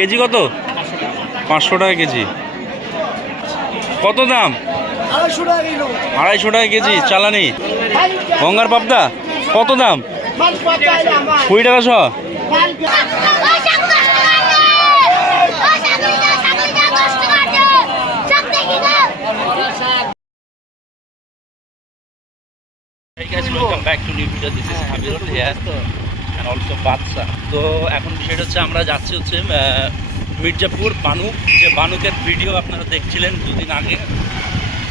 KG কত? পাঁচশো টাকা কেজি। কত দাম? আড়াইশো টাকা কেজি চালানি। গঙ্গার পাবদা? কত দাম? কুড়ি টাকা শ। Hey guys, welcome back to new video. This is Habirul here and also বাদশা তো এখন বিষয়টা হচ্ছে আমরা যাচ্ছি হচ্ছে মির্জাপুর বানুক যে বানুকের ভিডিও আপনারা দেখছিলেন দুদিন আগে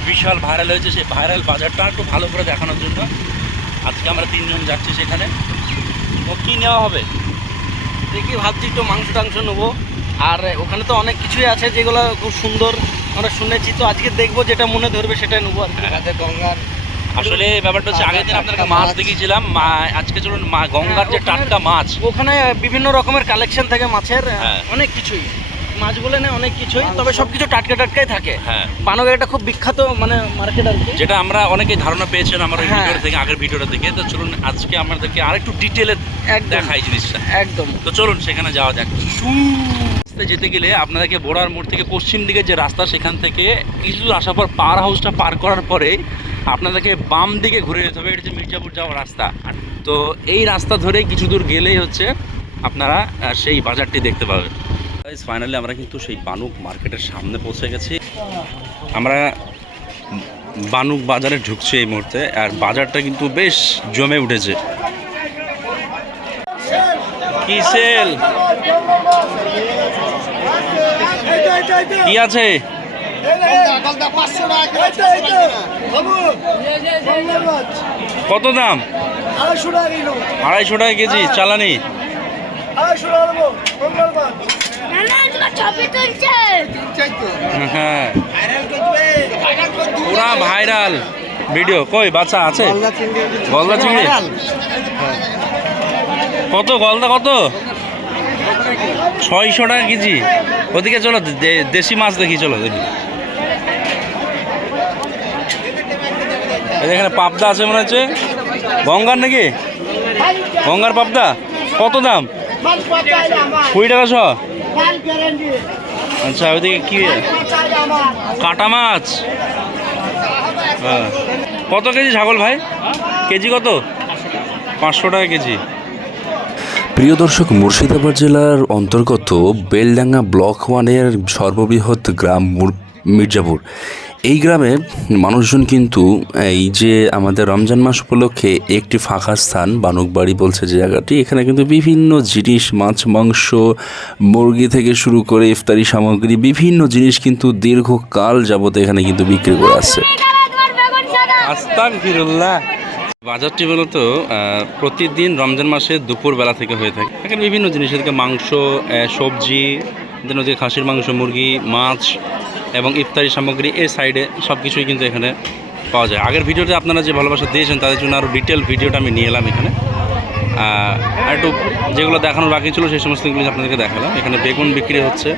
বিশাল ভাইরাল হয়েছে সেই ভাইরাল বাজারটা একটু ভালো করে দেখানোর জন্য। আজকে আমরা তিনজন যাচ্ছি সেখানে। তো কী নেওয়া হবে? দেখি ভাবছি একটু মাংস টাংস নেব। আর ওখানে তো অনেক কিছুই আছে যেগুলো খুব সুন্দর আমরা শুনেছি। তো আজকে দেখব যেটা মনে ধরবে সেটাই নেব আর কি। গঙ্গার আসলে ব্যাপারটা হচ্ছে আগের দিন আপনাকে মাছ দেখিয়েছিলাম আজকে চলুন গঙ্গার যে টাটকা মাছ। ওখানে বিভিন্ন রকমের কালেকশন থাকে মাছের হ্যাঁ। অনেক কিছুই। মাছ বলে না অনেক কিছুই তবে সব কিছু টাটকা টাটকাই থাকে। হ্যাঁ। একটা খুব বিখ্যাত মানে মার্কেট আর কি। যেটা আমরা অনেকেই ধারণা পেয়েছেন আমার হ্যাঁ। থেকে আগের ভিডিওটা থেকে। তো চলুন আজকে আমাদেরকে আরেকটু ডিটেলে। দেখাই জিনিসটা। একদম। তো চলুন সেখানে যাওয়া যাক। রাস্তায় যেতে গেলে আপনাদেরকে বোড়ার মোড় থেকে পশ্চিম দিকে যে রাস্তা সেখান থেকে কিছু আসার পর পাওয়ার হাউসটা পার করার পরে আপনাদেরকে বাম দিকে ঘুরে যেতে হবে, এটা হচ্ছে মির্জাপুর যাওয়ার রাস্তা। তো এই রাস্তা ধরে কিছু দূর গেলেই হচ্ছে আপনারা সেই বাজারটি দেখতে পাবেন। ফাইনালি আমরা কিন্তু সেই বানুক মার্কেটের সামনে পৌঁছে গেছি। আমরা বানুক বাজারে ঢুকছি এই মুহূর্তে, আর বাজারটা কিন্তু বেশ জমে উঠেছে। কি আছে? কত দাম? আড়াইশো টাকা কেজি, চালানি। তুলছে হ্যাঁ। পুরা ভাইরাল। ভিডিও কই, বাচ্চা আছে? গলদা চিংড়ি? কত, গলদা কত? ছয়শো টাকা কেজি। ওদিকে চলো দেশি মাছ দেখি, চলো দেখি এই যে এখানে পাবদা আছে মনে হচ্ছে। গঙ্গার নাকি? গঙ্গার পাবদা? কত দাম? কুড়ি টাকা শ। আচ্ছা ওইদিকে কি? কাটা মাছ। হ্যাঁ। কত কেজি ছাগল ভাই? কেজি কত? পাঁচশো টাকা কেজি। প্রিয় দর্শক, মুর্শিদাবাদ জেলার অন্তর্গত বেলডাঙ্গা ব্লক ওয়ানের সর্ববৃহৎ গ্রাম মির্জাপুর। এই গ্রামে মানুষজন কিন্তু এই যে আমাদের রমজান মাস উপলক্ষে একটি ফাঁকা স্থান, বানুকবাড়ি বলছে যে জায়গাটি, এখানে কিন্তু বিভিন্ন জিনিস, মাছ, মাংস, মুরগি থেকে শুরু করে ইফতারি সামগ্রী, বিভিন্ন জিনিস কিন্তু দীর্ঘকাল যাবত এখানে কিন্তু বিক্রি করে আসছে বাজারটি মূলত প্রতিদিন রমজান মাসে দুপুর বেলা থেকে হয়ে থাকে। এখানে বিভিন্ন জিনিস মাংস সবজি খাসির মাংস, মুরগি, মাছ এবং ইফতারি সামগ্রী এই সাইডে সব কিছুই কিন্তু এখানে পাওয়া যায়। আগের ভিডিওতে আপনারা যে ভালোবাসা দিয়েছেন তাদের জন্য আরও ডিটেল ভিডিওটা আমি নিয়ে এলাম এখানে। একটু যেগুলো দেখানোর বাকি ছিল, সেই সমস্ত জিনিস আপনাদেরকে দেখালাম। এখানে বেগুন বিক্রি হচ্ছে,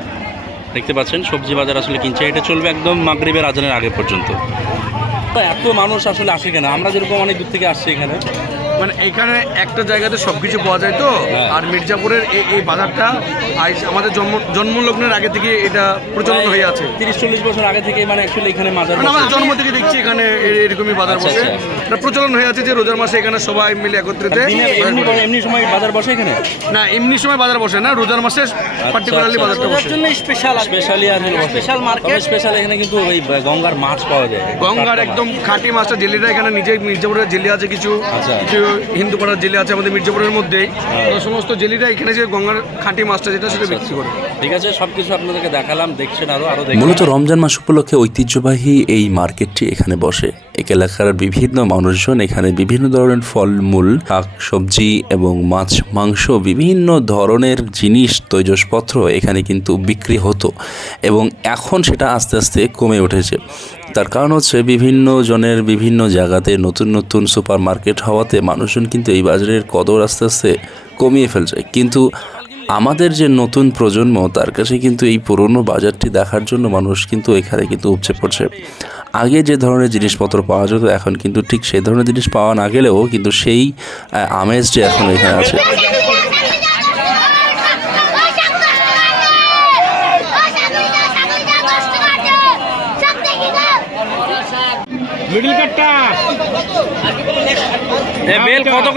দেখতে পাচ্ছেন। সবজি বাজার আসলে কিনছে, এটা চলবে একদম মাগরিবের আজানের আগে পর্যন্ত। এত মানুষ আসলে আসে কেন? আমরা যেরকম অনেক দূর থেকে আসছি এখানে মানে এখানে একটা জায়গাতে সব কিছু পাওয়া যায় তো? হ্যাঁ। আর মির্জাপুরের এই এই বাজারটা আজ আমাদের জন্ম জন্মলগ্নের আগে থেকে এটা প্রচলন হয়ে আছে। তিরিশ চল্লিশ বছর আগে থেকে মানে অ্যাকচুয়ালি এখানে মাজার মানে। আমার জন্ম থেকে দেখছি এখানে এরকমই বাজার আচ্ছা, বসে। আচ্ছা। এটা প্রচলন হয়ে আছে যে রোজার মাসে এখানে সবাই মিলে একত্রিত এমনি সময় বাজার বসে এখানে? না এমনি সময় বাজার বসে না রোজার মাসে পার্টিকুলারলি আচ্ছা, বাজারটা বসে। জন্য স্পেশাল স্পেশালি আর স্পেশাল মার্কেট স্পেশাল এখানে কিন্তু ওই গঙ্গার মাছ পাওয়া যায়। গঙ্গার একদম খাঁটি মাছটা জেলিটা এখানে নিজে মির্জাপুরের জেলি আছে কিছু আচ্ছা। কিছু হিন্দু পাড়ার জেলি আছে আমাদের মির্জাপুরের মধ্যেই। সমস্ত জেলিটা এখানে যে গঙ্গার খাঁটি মাছটা যেটা সেটা বিক্রি করে। ঠিক আছে সবকিছু আপনাদেরকে দেখালাম দেখছেন আরও আরও মূলত রমজান মাস উপলক্ষে ঐতিহ্যবাহী এই মার্কেটটি এখানে বসে। এক এলাকার বিভিন্ন মানুষজন এখানে বিভিন্ন ধরনের ফলমূল, শাক, সবজি এবং মাছ, মাংস, বিভিন্ন ধরনের জিনিস, তৈজসপত্র এখানে কিন্তু বিক্রি হতো এবং এখন সেটা আস্তে আস্তে কমে উঠেছে। তার কারণ হচ্ছে বিভিন্ন জনের বিভিন্ন জায়গাতে নতুন নতুন সুপার মার্কেট হওয়াতে মানুষজন কিন্তু এই বাজারের কদর আস্তে আস্তে কমিয়ে ফেলছে। কিন্তু আমাদের যে নতুন প্রজন্ম, তার কাছে কিন্তু এই পুরনো বাজারটি দেখার জন্য মানুষ কিন্তু এখানে কিন্তু উপচে পড়ছে। আগে যে ধরনের জিনিসপত্র পাওয়া যেত এখন কিন্তু ঠিক সেই ধরনের জিনিস পাওয়া না গেলেও কিন্তু সেই আমেজ যে এখন এখানে আছে। কত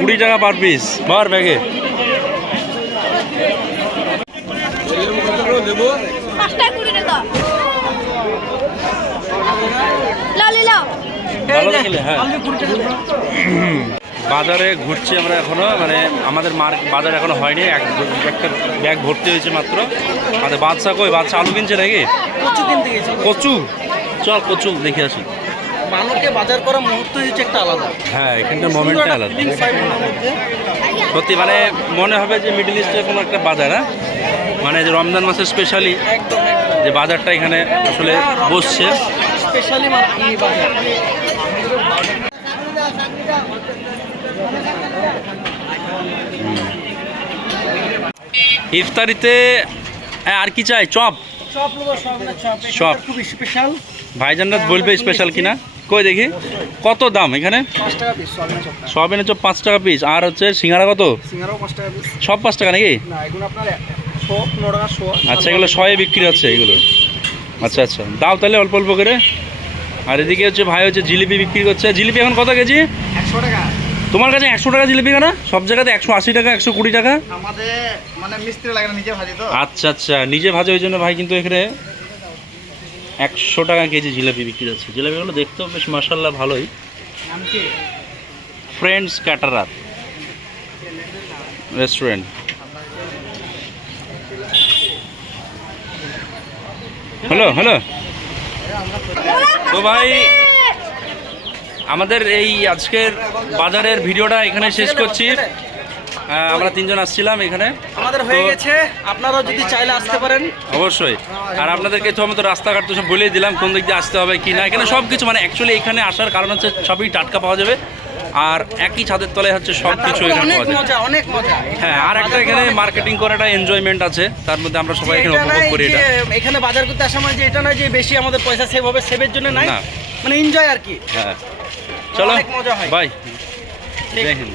কুড়ি টাকা টাকা পার পিস বার ব্যাগে। পাঁচটা কুড়ি টাকা। লাগলে হ্যাঁ। বাজারে ঘুরছি আমরা এখনও মানে আমাদের মার্ক বাজার এখনও হয়নি এক একটা ব্যাগ ভর্তি হয়েছে মাত্র। আমাদের বাদশা কই? বাদশা আলু কিনছে নাকি? কচু কিনতে কচু? চল কচু দেখে আসি। মানবকে বাজার করা মুহূর্ত হচ্ছে একটা আলাদা। হ্যাঁ এখানকার মোমেন্টটা আলাদা। সত্যি মানে মনে হবে যে মিডল ইস্টের কোনো একটা বাজার হ্যাঁ? মানে যে রমজান মাসের স্পেশালি যে বাজারটা এখানে আসলে বসছে। স্পেশালি ইফতারিতে হ্যাঁ, আর কি চাই? চপ? চপ স্পেশাল ভাইজানরা বলবে স্পেশাল কিনা? কই দেখি? কত দাম এখানে? সয়াবিনের চপ পাঁচ টাকা পিস আর হচ্ছে সিঙ্গারা কত? সব পাঁচ টাকা নাকি? শো পনেরো টাকা শো আচ্ছা এগুলো শয়ে বিক্রি হচ্ছে এগুলো। আচ্ছা আচ্ছা। দাও তাহলে অল্প অল্প করে। আর এদিকে হচ্ছে ভাই হচ্ছে জিলিপি বিক্রি করছে। জিলিপি এখন কত কেজি? একশো টাকা। তোমার কাছে একশো টাকা জিলিপি কেনা? সব জায়গাতে একশো আশি টাকা একশো কুড়ি টাকা? আমাদের মানে মিস্ত্রি লাগে নিজে ভাজি তো। আচ্ছা আচ্ছা। নিজে ভাজে ওই জন্য ভাই কিন্তু এখানে একশো টাকা কেজি জিলাপি বিক্রি হচ্ছে। জিলাপিগুলো দেখতেও বেশ মাসাল্লাহ ভালোই। Friends caterer. Restaurant. Hello hello. তো ভাই আমাদের এই আজকের বাজারের ভিডিওটা এখানে শেষ করছি। আহ, আমরা তিনজন আসছিলাম এখানে। আমাদের হয়ে গেছে। আপনারাও যদি চাইলে আসতে পারেন। অবশ্যই। আর আপনাদেরকে তো আমি তো রাস্তাঘাট তো সব বলেই দিলাম কোন দিক দিয়ে আসতে হবে কি না। এখানে সব কিছু মানে অ্যাকচুয়ালি এখানে আসার কারণ হচ্ছে সবই টাটকা পাওয়া যাবে। আর একই ছাদের তলায় হচ্ছে সব কিছু এখানে অনেক পাওয়া যায়। মজা অনেক মজা। হ্যাঁ আর একটা এখানে মার্কেটিং করাটা এনজয়মেন্ট আছে তার মধ্যে আমরা সবাই এখানে উপভোগ করি এটা। এখানে বাজার করতে আসার সময় যে এটা নয় যে বেশি আমাদের পয়সা সেভ হবে সেভের জন্য নাই। না। মানে এনজয় আর কি। হ্যাঁ। চলো অনেক মজা হয়। বাই। জয় হিন্দ